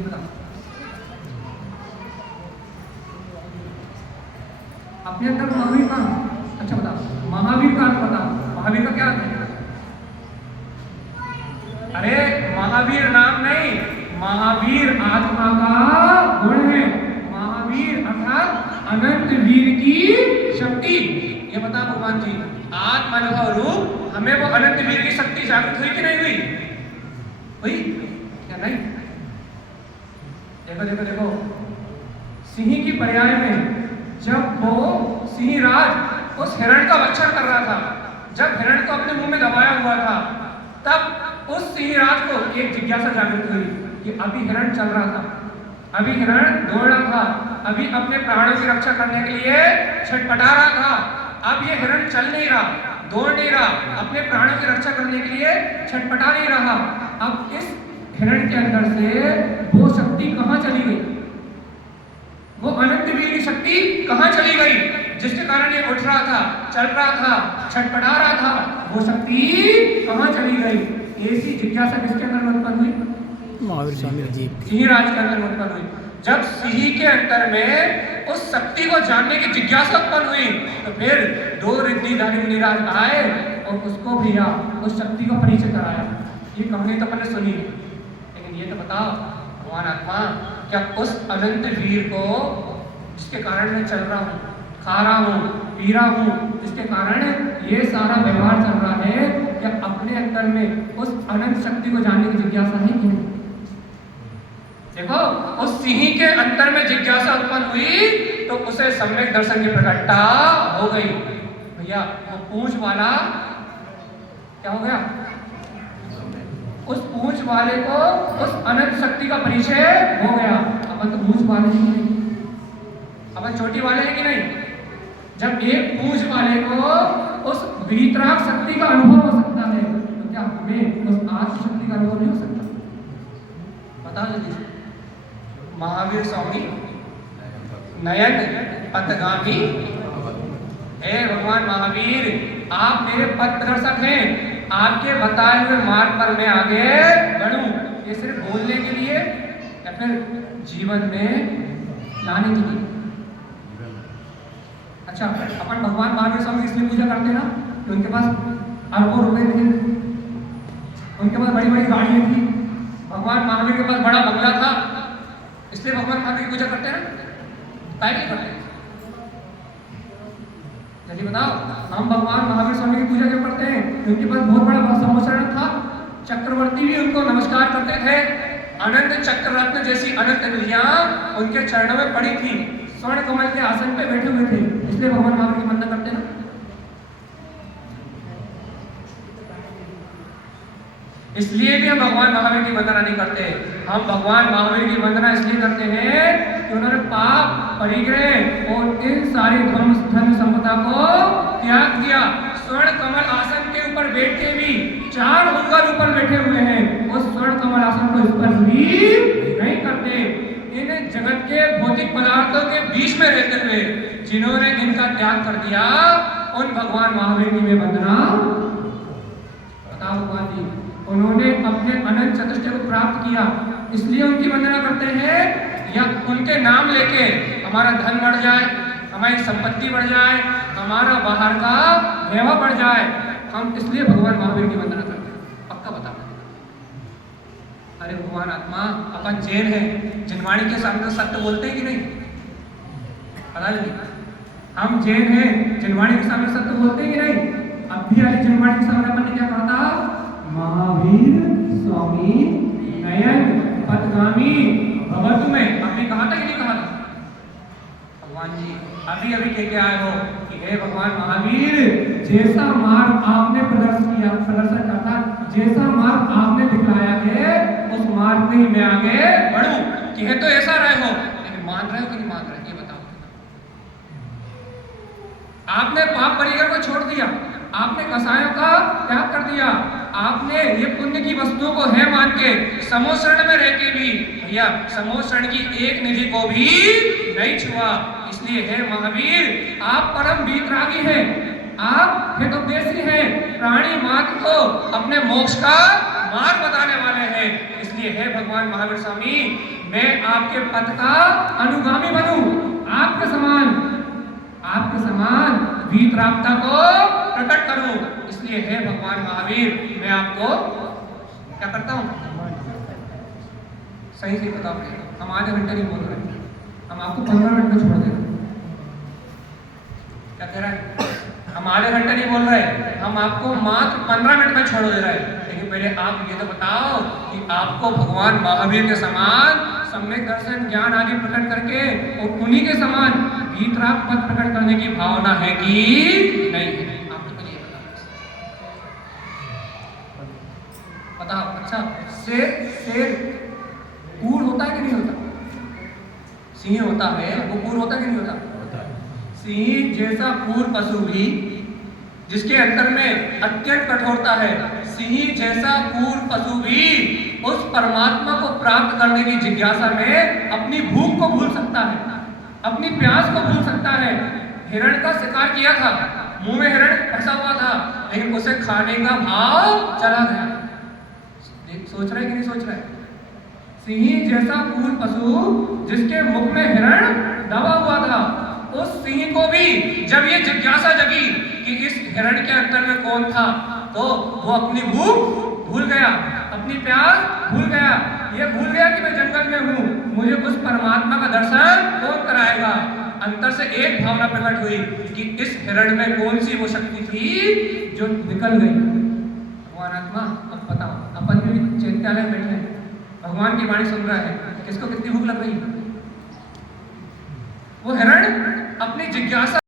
जल्दी बताओ। अपने अंदर महावीर का, अच्छा बताओ महावीर का अर्थ बताओ, महावीर का क्या अर्थ है? अरे महावीर नाम नहीं, महावीर आत्मा का गुण है। महावीर अर्थात अनंत वीर की शक्ति। ये बता भगवान जी, आत्मानुभव रूप हमें वो अनंत वीर की शक्ति जागृत हुई कि नहीं हुई? हुई क्या नहीं? देखो देखो देखो, सिंह की पर्याय में जब वो सिंह राज उस हिरण का भक्षण कर रहा था, जब हिरण को अपने मुंह में दबाया हुआ था, तब उस सिंह राज को एक जिज्ञासा जागृत हुई कि अभी हिरण चल रहा था, अभी हिरण दौड़ रहा था, अभी अपने प्राणों की रक्षा करने के लिए छटपटा रहा था। अब ये हिरण चल नहीं रहा, दौड़ नहीं रहा, अपने प्राणों की रक्षा करने के लिए छटपटा नहीं रहा। अब इस हिरण के अंदर से वो शक्ति कहाँ चली गई? वो अनंत वीर की शक्ति कहाँ चली गई जिसके कारण ये उठ रहा था, चल रहा था, छटपटा रहा था? वो शक्ति कहाँ चली गई? ऐसी जिज्ञासा किसके अंदर उत्पन्न हुई? महावीर स्वामी जी सिंह राज के अंदर उत्पन्न हुई। जब सिंह के अंदर में उस शक्ति को जानने की जिज्ञासा उत्पन्न हुई, तो फिर दो रिद्धिधारी मुनिराज आए और उसको भी उस शक्ति को परिचय कराया। ये कहानी तो अपने सुनी, लेकिन ये तो बताओ भगवान आत्मा, क्या उस अनंत वीर को जिसके कारण मैं चल रहा हूँ, खा रहा हूँ, पी रहा हूँ, जिसके कारण ये सारा व्यवहार चल रहा है, क्या अपने अंदर में उस अनंत शक्ति को जानने की जिज्ञासा है कि नहीं? देखो, उस सिंह के अंतर में जिज्ञासा उत्पन्न हुई तो उसे सम्यक दर्शन की प्रकटता हो गई। भैया वो पूंछ वाला क्या हो गया? उस पूंछ वाले को उस अनंत शक्ति का परिचय हो गया। अपन तो पूंछ वाले हैं कि नहीं? अपन चोटी वाले हैं कि नहीं? जब एक पूंछ वाले को उस वीतराग शक्ति का अनुभव हो सकता है, तो क्या हमें उस आत्म शक्ति का अनुभव नहीं हो सकता? बताओ जल्दी। महावीर स्वामी नयन पथगामी, हे भगवान महावीर, आप मेरे पथ प्रदर्शक हैं, आपके बताए हुए मार्ग पर मैं आगे बढ़ूं। ये सिर्फ बोलने के लिए या फिर जीवन में लाने के लिए? अच्छा, अपन भगवान महावीर स्वामी इसलिए पूजा करते हैं ना कि उनके पास अरबों रुपए थे, उनके पास बड़ी बड़ी गाड़ियां थी, भगवान महावीर के पास बड़ा बंगला था, इसलिए भगवान महावीर की पूजा करते हैं ना? काय नहीं करते? जल्दी बताओ। हम भगवान महावीर स्वामी की पूजा क्यों करते हैं? उनके पास बहुत बड़ा सम्मोचरण था, चक्रवर्ती भी उनको नमस्कार करते थे, अनंत चक्र रत्न जैसी अनंत निधियां उनके चरणों में पड़ी थी, स्वर्ण कमल के आसन पे बैठे हुए थे, इसलिए भगवान महावीर की वंदना करते हैं ना? इसलिए भी हम भगवान महावीर की वंदना नहीं करते। हम भगवान महावीर की वंदना इसलिए करते हैं कि उन्होंने पाप, परिग्रह और इन सारी धन संपदा को त्याग दिया। स्वर्ण कमल आसन के ऊपर बैठ के भी 4 मुद्गर ऊपर बैठे हुए हैं, उस स्वर्ण कमल आसन को स्पर्श भी नहीं करते। इन जगत के भौतिक पदार्थों के बीच में रहते हुए जिन्होंने इनका त्याग कर दिया, उन भगवान महावीर की मैं वंदना। बताओ भगवान जी, उन्होंने अपने अनंत चतुष्टय को प्राप्त किया, इसलिए उनकी वंदना करते हैं, या उनके नाम लेके हमारा धन बढ़ जाए, हमारी संपत्ति बढ़ जाए, हमारा बाहर का वैभव बढ़ जाए, हम इसलिए भगवान महावीर की वंदना करते हैं? पक्का बता। अरे भगवान आत्मा, अपन जैन है, जिनवाणी के सामने सत्य बोलते हैं कि नहीं? पता नहीं। हम जैन हैं, जिनवाणी के सामने सत्य बोलते हैं कि नहीं? अब भी आगे जिनवाणी के सामने अपन ने क्या पढ़ा था? महावीर स्वामी नयन पथगामी भवतु में। आपने कहा था कि नहीं कहा था? भगवान जी अभी अभी कह के आए हो कि हे भगवान महावीर, जैसा मार्ग आपने प्रदर्शन करता, जैसा मार्ग आपने दिखाया है, उस मार्ग में ही मैं आगे बढ़ूं। कह तो ऐसा रहे हो, लेकिन मान रहे हो कि नहीं मान रहे? ये बताओ। आपने पाप परिग्रह को छोड़ दिया, आपने कसायों का त्याग कर दिया, आपने ये पुण्य की वस्तुओं को है मान के समोशरण में रह के भी भैया समोशरण की एक निधि को भी नहीं छुआ। इसलिए हे महावीर, आप परम वीतरागी हैं, आप हितोपदेशी हैं, प्राणी मात्र को अपने मोक्ष का मार्ग बताने वाले हैं। इसलिए हे भगवान महावीर स्वामी, मैं आपके पथ का अनुगामी बनूं, आपके समान वीतरागता को प्रकट करूं। इसलिए हे भगवान महावीर, मैं आपको क्या करता हूं? सही से बता पड़ेगा। हम आधे घंटे नहीं बोल रहे, हम आपको 15 मिनट में छोड़ दे रहे। क्या कह रहा है? हम आधे घंटे नहीं बोल रहे, हम आपको मात्र 15 मिनट में छोड़ दे रहे हैं। लेकिन पहले आप ये तो बताओ कि आपको भगवान महावीर के समान सम्यक दर्शन ज्ञान आदि प्रकट करके और उन्हीं के समान वीतराग पद प्रकट करने की भावना है कि नहीं है? आप तो ये बताओ। अच्छा, शेर कूर होता है कि नहीं होता? सिंह होता है, वो कूर होता है कि नहीं होता? सिंह जैसा कूर पशु भी जिसके अंतर में अत्यंत कठोरता है, सिंह जैसा कूर पशु भी उस परमात्मा को प्राप्त करने की जिज्ञासा में अपनी भूख को भूल सकता है, अपनी प्यास को भूल सकता है। हिरण का शिकार किया था, मुंह में हिरण फंसा हुआ था, लेकिन उसे खाने का भाव चला गया। सोच रहे कि नहीं सोच रहे? सिंह जैसा कूर पशु जिसके मुख में हिरण दबा हुआ था, उस सिंह को भी जब ये जिज्ञासा जगी कि इस हिरण के अंदर में कौन था, तो वो अपनी भूख भूल गया, अपनी प्यास भूल गया, ये भूल गया कि मैं जंगल में हूँ, मुझे उस परमात्मा का दर्शन कौन कराएगा। अंतर से एक भावना प्रकट हुई कि इस हिरण में कौन सी वो शक्ति थी जो निकल गई। भगवान आत्मा, अब बताओ, अपन भी चैत्यालय में बैठे हैं, भगवान की वाणी सुन रहा है, किसको कितनी भूख लग रही है? वो हिरण अपनी जिज्ञासा